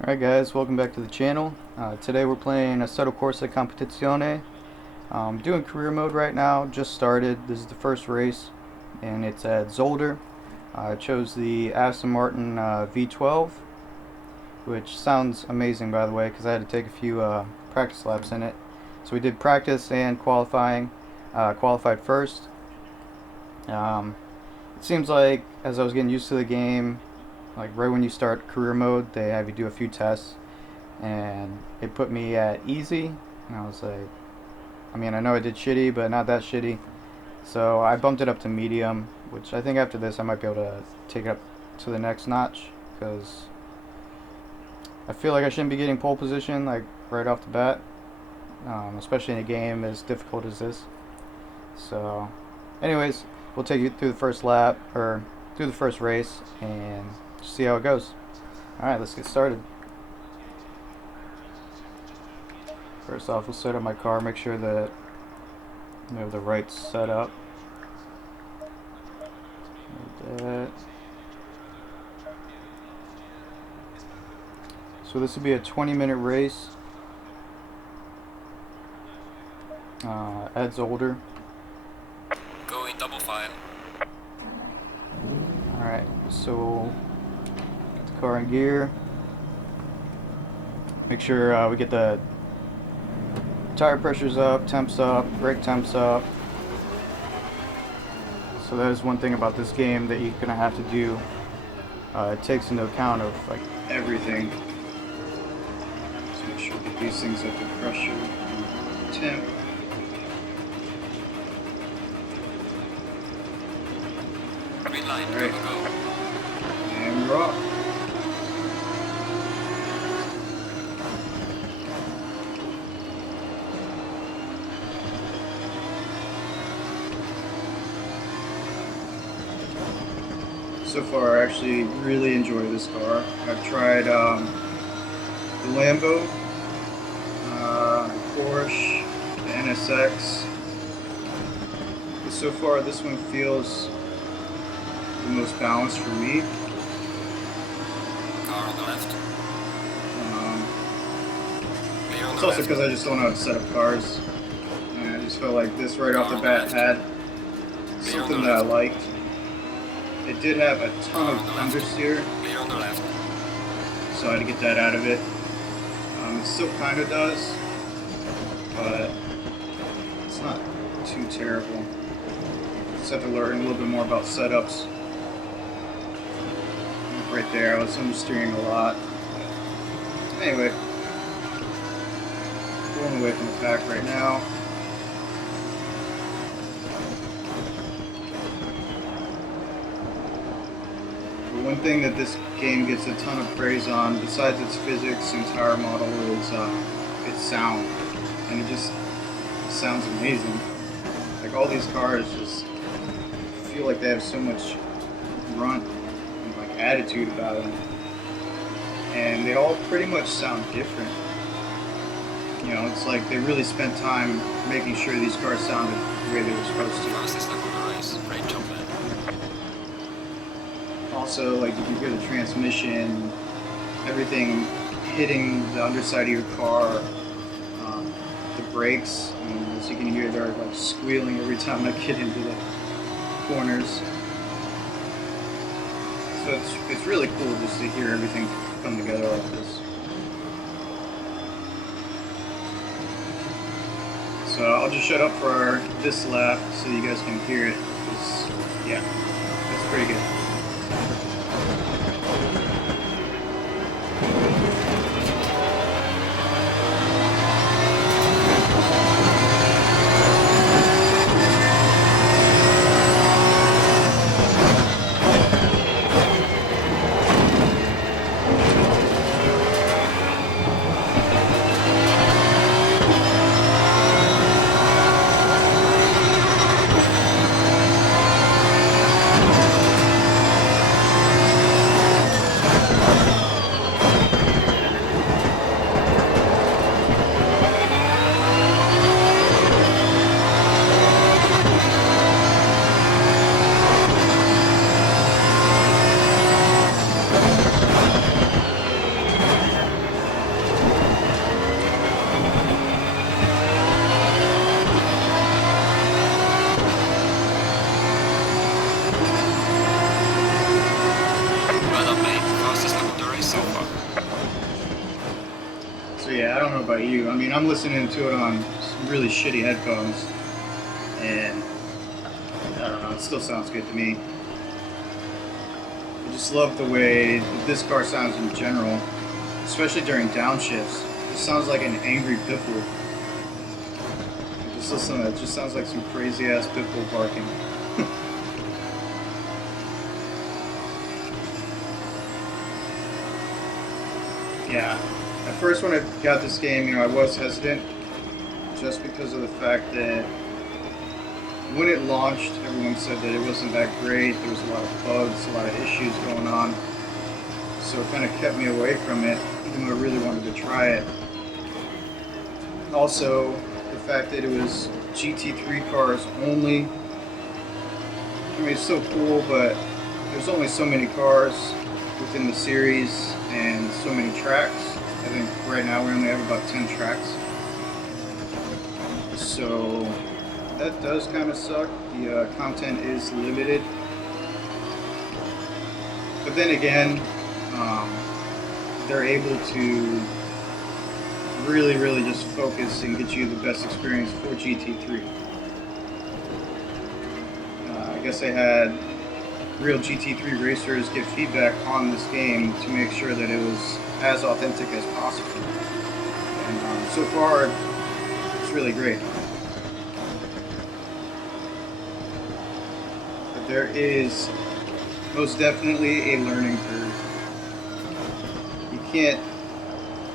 Alright guys, welcome back to the channel. Today we're playing Assetto Corsa Competizione. Doing career mode right now, just started. This is the first race and it's at Zolder. I chose the Aston Martin V12, which sounds amazing by the way because I had to take a few practice laps in it. So we did practice and qualifying. Qualified first. It seems like as I was getting used to the game, like right when you start career mode, they have you do a few tests, and it put me at easy, and I was like, I mean, I know I did shitty, but not that shitty, so I bumped it up to medium, which I think after this I might be able to take it up to the next notch, because I feel like I shouldn't be getting pole position like right off the bat, especially in a game as difficult as this. So anyways, we'll take you through the first lap, or through the first race, and see how it goes. Alright, let's get started. First off, we'll set up my car, make sure that we have the right setup. Like that. So this will be a 20-minute race at Zolder. Going double file. Alright, so get the car in gear. Make sure we get the tire pressures up, temps up, brake temps up. So that is one thing about this game that you're gonna have to do. It takes into account of like everything. So make sure to get these things up to pressure and temp. Green line, All right. go. And we're off. So far, I actually really enjoy this car. I've tried the Lambo, the Porsche, the NSX. But so far, this one feels the most balanced for me. Car on the left. Clear on It's the also left. because I just don't know how to set up cars. And I just felt like this right off the bat had something that I liked. It did have a ton of understeer, Clear on the left. so I had to get that out of it. It still kind of does, but it's not too terrible. Just have to learn a little bit more about setups. Right there, I was understeering a lot. But anyway, pulling away from the pack right now. But one thing that this game gets a ton of praise on, besides its physics and tire model, is its sound. And it just sounds amazing. Like all these cars just feel like they have so much grunt and like attitude about them. And they all pretty much sound different. You know, it's like they really spent time making sure these cars sounded the way they were supposed to. Fastest lap of the race. Great jump there. Also, like you can hear the transmission, everything hitting the underside of your car, the brakes, and as you can hear, they're like squealing every time I get into the corners. So it's really cool just to hear everything come together like this. So I'll just shut up for this lap so you guys can hear it. Yeah, that's pretty good. Yeah, I don't know about you. I mean, I'm listening to it on some really shitty headphones, and I don't know, it still sounds good to me. I just love the way this car sounds in general, especially during downshifts. It sounds like an angry pit bull. Just listen to it, just sounds like some crazy ass pit bull barking. Yeah, at first when I got this game, I was hesitant, just because of the fact that when it launched, everyone said that it wasn't that great. There was a lot of bugs, a lot of issues going on. So it kind of kept me away from it, even though I really wanted to try it. Also, the fact that it was GT3 cars only. I mean, it's so cool, but there's only so many cars within the series and so many tracks. I think right now we only have about 10 tracks. So that does kind of suck. The content is limited. But then again, they're able to really just focus and get you the best experience for GT3. I guess they had real GT3 racers give feedback on this game to make sure that it was as authentic as possible. And so far, it's really great. But there is most definitely a learning curve. You can't,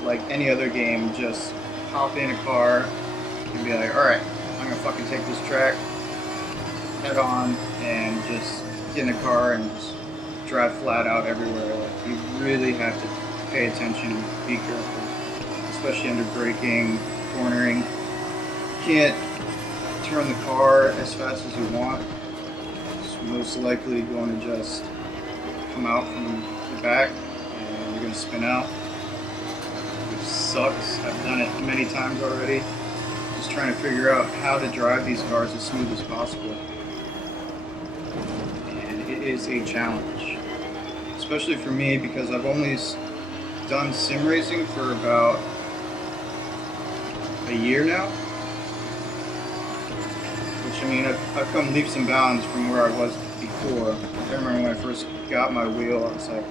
like any other game, just hop in a car and be like, alright, I'm gonna fucking take this track head on and just get in a car and just drive flat out everywhere. Like, you really have to pay attention and be careful, especially under braking, cornering. You can't turn the car as fast as you want. It's most likely going to just come out from the back and you're going to spin out, which sucks. I've done it many times already, just trying to figure out how to drive these cars as smooth as possible. And it is a challenge, especially for me, because I've only done sim racing for about a year now. Which, I mean, I've come leaps and bounds from where I was before. I remember when I first got my wheel, I was like,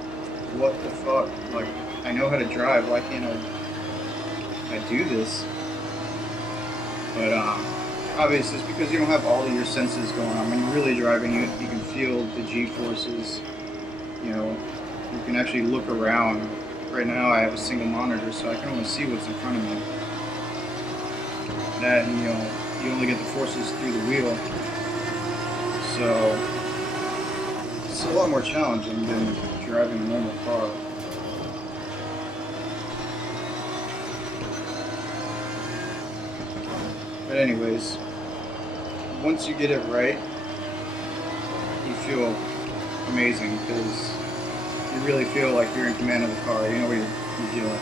what the fuck? Like, I know how to drive, why can't I do this? But obviously it's because you don't have all of your senses going on. When you're really driving, you can feel the G-forces. You know, you can actually look around. Right now I have a single monitor, so I can only see what's in front of me. That, and, you only get the forces through the wheel. So it's a lot more challenging than driving a normal car. But anyways, once you get it right, you feel amazing, because you really feel like you're in command of the car. You know what you're doing.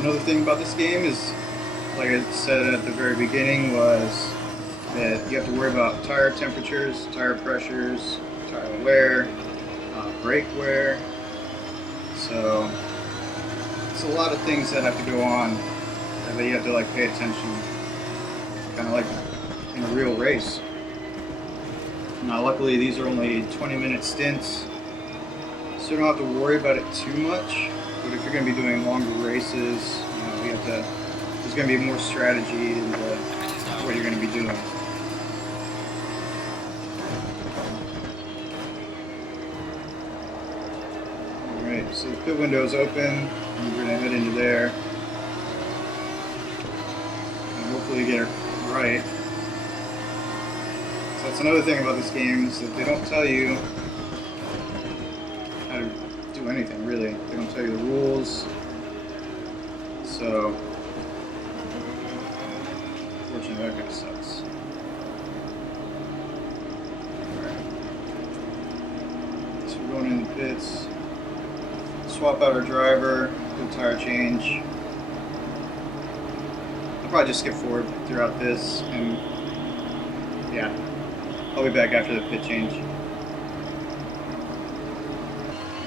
Another thing about this game is, like I said at the very beginning, was that you have to worry about tire temperatures, tire pressures, tire wear, brake wear. So it's a lot of things that have to go on that you have to like pay attention, kind of like in a real race. Now luckily these are only 20-minute stints, so you don't have to worry about it too much. But if you're going to be doing longer races, you have to, there's going to be more strategy into what you're going to be doing. Alright, so the pit window is open, and we're going to head into there. And hopefully get it right. So that's another thing about this game, is that they don't tell you how to do anything, really. They don't tell you the rules. So, unfortunately, that kind of sucks. Alright. So we're going in the pits. Swap out our driver, do a tire change. I'll probably just skip forward throughout this, and yeah, I'll be back after the pit change.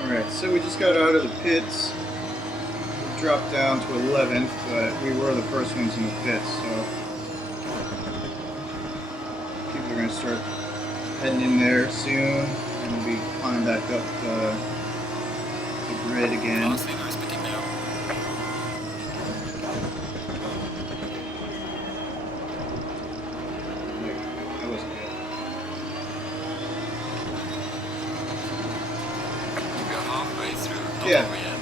Alright, so we just got out of the pits. We dropped down to 11th, but we were the first ones in the pits, so people are going to start heading in there soon, and we'll be climbing back up the grid again. Honestly, nice pitting now. Like, that wasn't good. We are halfway through. Not Yeah. over yet.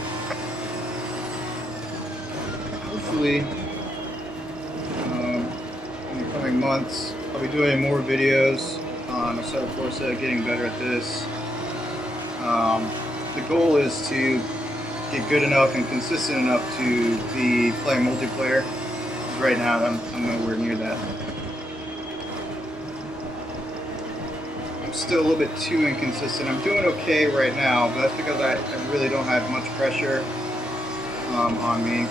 Hopefully, in the coming months, I'll be doing more videos on Assetto Corsa, getting better at this. The goal is to get good enough and consistent enough to be playing multiplayer. Right now, I'm nowhere near that. I'm still a little bit too inconsistent. I'm doing okay right now, but that's because I really don't have much pressure on me.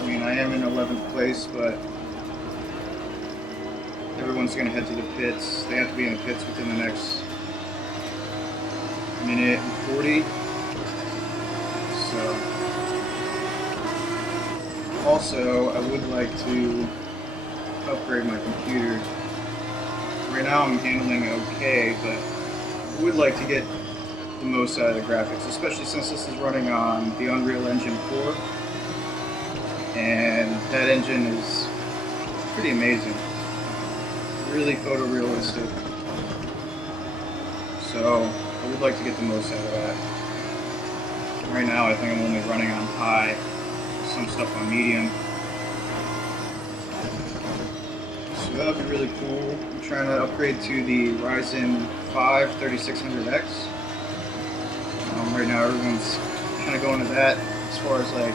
I mean, I am in 11th place, but everyone's going to head to the pits. They have to be in the pits within the next minute and 40. So, also, I would like to upgrade my computer. Right now I'm handling okay, but I would like to get the most out of the graphics, especially since this is running on the Unreal Engine 4. And that engine is pretty amazing. Really photorealistic. So I would like to get the most out of that. Right now I think I'm only running on high, some stuff on medium. So that would be really cool. I'm trying to upgrade to the Ryzen 5 3600X. Right now everyone's kind of going to that as far as like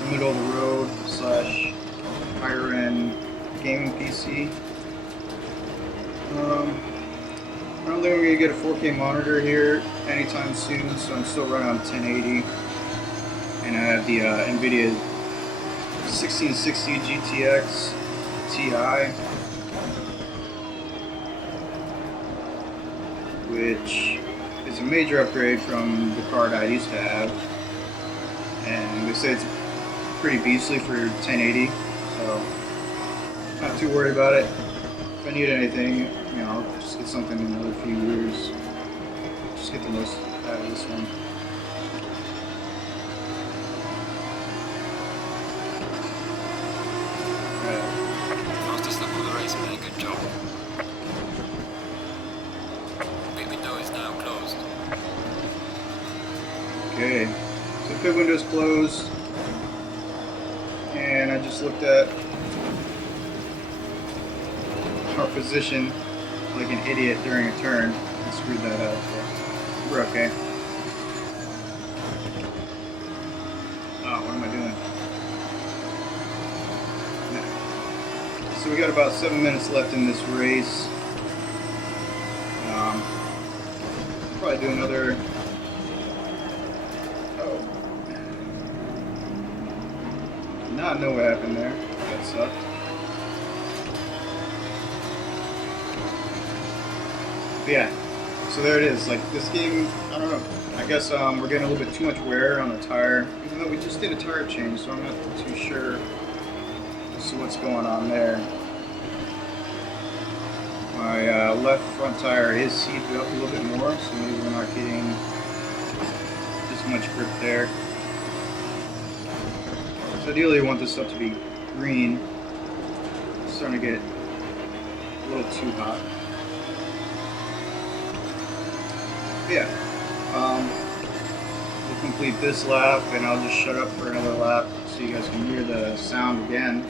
the middle of the road / higher end gaming PC. I don't think I'm going to get a 4K monitor here anytime soon, so I'm still running on 1080. And I have the NVIDIA 1660 GTX Ti, which is a major upgrade from the card I used to have. And they say it's pretty beastly for 1080, so not too worried about it. If I need anything, I'll just get something in another few years. Just get the most out of this one. Fastest lap of the race, man. Good job. Pit window is now closed. Okay, so pit window is closed, and I just looked at our position like an idiot during a turn and screwed that up, so we're okay. Oh, what am I doing? No. So we got about 7 minutes left in this race. Probably do another. Oh, did not know what happened there. That sucked. But yeah, so there it is. Like this game, I don't know. I guess we're getting a little bit too much wear on the tire, even though we just did a tire change, so I'm not too sure as to what's going on there. My left front tire is heated up a little bit more, so maybe we're not getting as much grip there. So ideally, I want this stuff to be green. It's starting to get a little too hot. Yeah, we'll complete this lap and I'll just shut up for another lap so you guys can hear the sound again.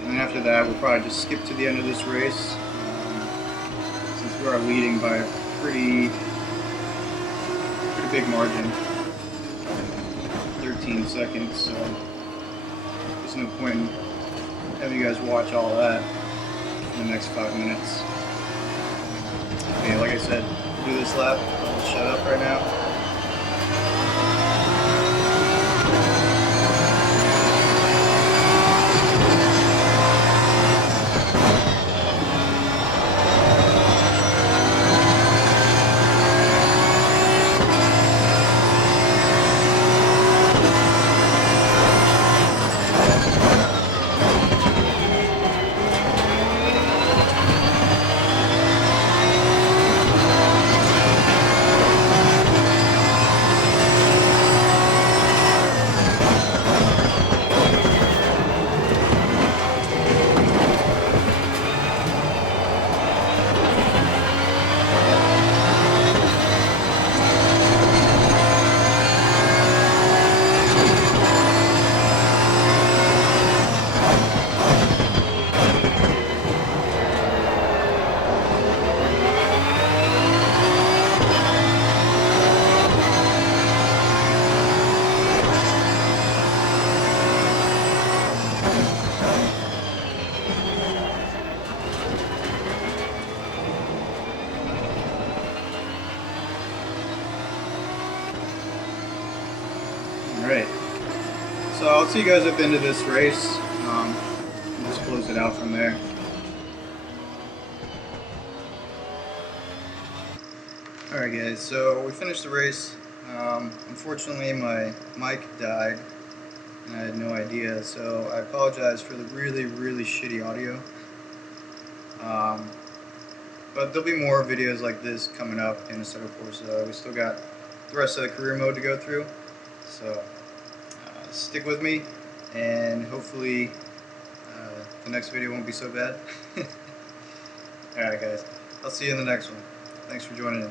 And then after that, we'll probably just skip to the end of this race, since we are leading by a pretty big margin, 13 seconds, so there's no point in having you guys watch all of that in the next 5 minutes. Okay, like I said, do this lap. I'll shut up right now. I'll see you guys at the end of this race. We'll just close it out from there. Alright guys, so we finished the race. Unfortunately my mic died and I had no idea, so I apologize for the really shitty audio. But there'll be more videos like this coming up in Assetto Corsa. We still got the rest of the career mode to go through, so stick with me and hopefully the next video won't be so bad. Alright guys, I'll see you in the next one. Thanks for joining in.